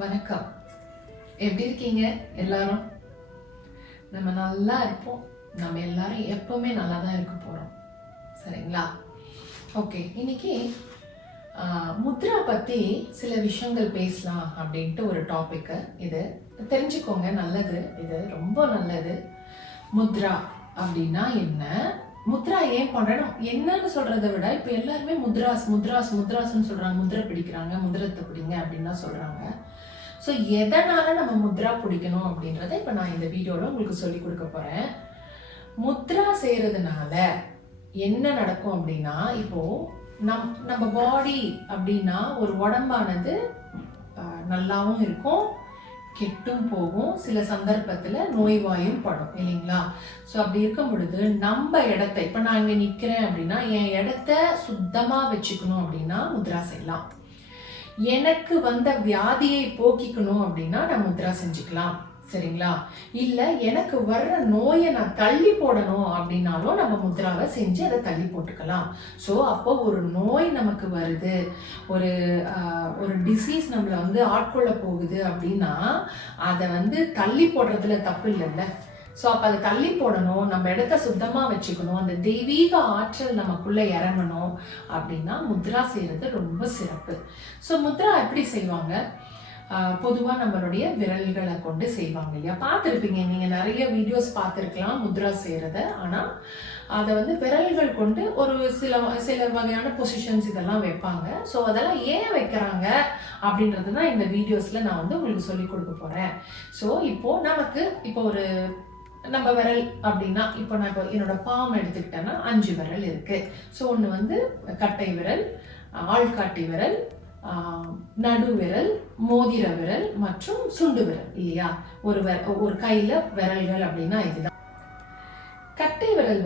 வணக்கம். எப்படி இருக்கீங்க எல்லாரும்? நம்ம நல்லா இருப்போம். நம்ம எல்லாரும் எப்பவுமே நல்லா தான் இருக்க போறோம். சரிங்களா? ஓகே, இன்னைக்கு முத்ரா பத்தி சில விஷயங்கள் பேசலாம் அப்படின்ட்டு ஒரு டாபிக். இது தெரிஞ்சுக்கோங்க, நல்லது. இது ரொம்ப நல்லது. முத்ரா அப்படின்னா என்ன, முத்ரா ஏன் பண்ணணும், என்னன்னு சொல்றதை விட இப்ப எல்லாருமே முத்ராஸ்ன்னு சொல்றாங்க. முத்ரை பிடிக்கிறாங்க, முதிரத்தை பிடிங்க அப்படின்னு தான் சொல்றாங்க. ஸோ எதனால நம்ம முத்ரா பிடிக்கணும் அப்படின்றத இப்ப நான் இந்த வீடியோல உங்களுக்கு சொல்லி கொடுக்க போறேன். முத்ரா செய்யறதுனால என்ன நடக்கும் அப்படின்னா, இப்போ நம்ம பாடி அப்படின்னா ஒரு உடம்பானது நல்லாவும் இருக்கும், கெட்டும் போகும், சில சந்தர்ப்பத்துல நோய்வாயும் படும் இல்லைங்களா? ஸோ அப்படி இருக்கும் பொழுது நம்ம இடத்த, இப்ப நான் இங்க நிக்கிறேன் அப்படின்னா என் இடத்த சுத்தமா வச்சுக்கணும் அப்படின்னா முத்ரா செய்யலாம். எனக்கு வந்த வியாதியை போக்கிக்கணும் அப்படின்னா நான் முத்ரா செஞ்சுக்கலாம். சரிங்களா? இல்ல எனக்கு வர்ற நோயை நான் தள்ளி போடணும் அப்படின்னாலும் நம்ம முத்ராவை செஞ்சு அதை தள்ளி போட்டுக்கலாம். ஸோ அப்போ ஒரு நோய் நமக்கு வருது, ஒரு டிசீஸ் நம்மளை ஆட்கொள்ள போகுது அப்படின்னா அதை தள்ளி போடுறதுல தப்பு இல்லைல்ல. ஸோ அப்போ அதை தள்ளி போடணும், நம்ம இடத்த சுத்தமாக வச்சுக்கணும், அந்த தெய்வீக ஆற்றல் நமக்குள்ளே இறங்கணும் அப்படின்னா முத்ரா செய்கிறது ரொம்ப சிறப்பு. ஸோ முத்ரா எப்படி செய்வாங்க? பொதுவாக நம்மளுடைய விரல்களை கொண்டு செய்வாங்க இல்லையா? பார்த்துருப்பீங்க, நீங்கள் நிறைய வீடியோஸ் பார்த்துருக்கலாம் முத்ரா செய்கிறத. ஆனால் அதை விரல்கள் கொண்டு ஒரு சில வகையான பொசிஷன்ஸ் இதெல்லாம் வைப்பாங்க. ஸோ அதெல்லாம் ஏன் வைக்கிறாங்க அப்படின்றது தான் இந்த வீடியோஸில் நான் உங்களுக்கு சொல்லி கொடுக்க போகிறேன். ஸோ இப்போ நம்ம விரல் அப்படின்னா, இப்போ நான் என்னோட பாம் எடுத்துக்கிட்டேன்னா 5 விரல் இருக்கு. ஸோ ஒன்று கட்டை விரல், ஆள்காட்டி விரல், நடு விரல், மோதிர விரல் மற்றும் சுண்டு விரல் இல்லையா? ஒரு கையில விரல்கள் அப்படின்னா இதுதான். கட்டை விரல்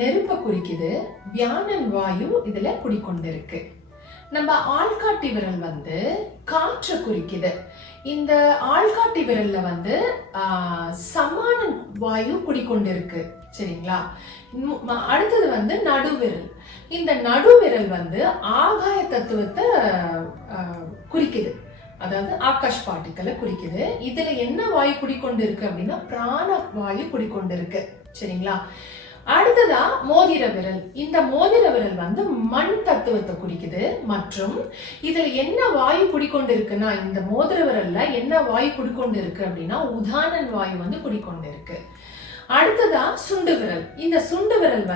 நெருப்பை குறிக்குது, வியானன் வாயு இதுல குடிக்கொண்டிருக்கு. நம்ம ஆள்காட்டி விரல் காற்றை குறிக்குது. இந்த ஆள்காட்டி விரல்ல சமான வாயு குடிக்கொண்டிருக்கு. சரிங்களா? அடுத்தது நடுவிரல். இந்த நடுவிரல் ஆகாய தத்துவத்தை குறிக்குது, அதாவது ஆகாஷ் பார்ட்டிக்கலை குறிக்குது. இதுல என்ன வாயு குடிக்கொண்டு இருக்கு அப்படின்னா பிராண வாயு குடிக்கொண்டு இருக்கு. சரிங்களா? அடுத்ததா மோதிர விரல். இந்த மோதிர விரல் மண் தத்துவத்தை குறிக்குது. மற்றும் இதுல என்ன வாயு குடிக்கொண்டு இருக்குன்னா, இந்த மோதிர விரல்ல என்ன வாயு குடிக்கொண்டு இருக்கு அப்படின்னா உதானன் வாயு குடிக்கொண்டு இருக்கு. அடுத்ததா சுண்டு விரல். இந்த சுண்டு விரல்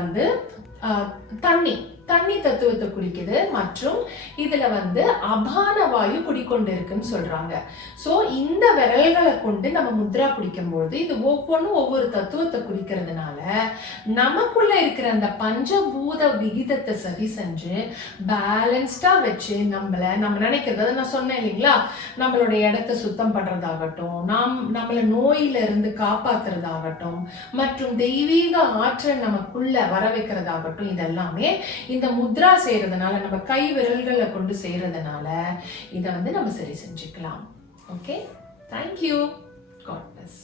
தண்ணி தத்துவத்தை குறிக்குது. மற்றும் இதுல அபான வாயு குடிக்கொண்டு இருக்குன்னு சொல்றாங்க. சோ இந்த விரல்களை கொண்டு நம்ம முத்ரா பிடிக்கும்போது இது ஒவ்வொன்றும் ஒவ்வொரு தத்துவத்தை குறிக்கிறதுனால நமக்குள்ள இருக்கிற அந்த பஞ்சபூத விகிதத்தை சரி செஞ்சு பேலன்ஸ்டா வச்சு நம்ம நினைக்கிறது, நான் சொன்னேன் இல்லைங்களா, நம்மளுடைய இடத்தை சுத்தம் பண்றதாகட்டும், நம்மள நோயில இருந்து காப்பாத்துறதாகட்டும், மற்றும் தெய்வீக ஆற்றல் நமக்குள்ள வர வைக்கிறதாகட்டும், இதெல்லாமே இந்த முத்ரா செய்யறதுனால, நம்ம கை விரல்களை கொண்டு செய்யறதுனால இதை நம்ம சரி செஞ்சுக்கலாம். Okay, thank you. God plus.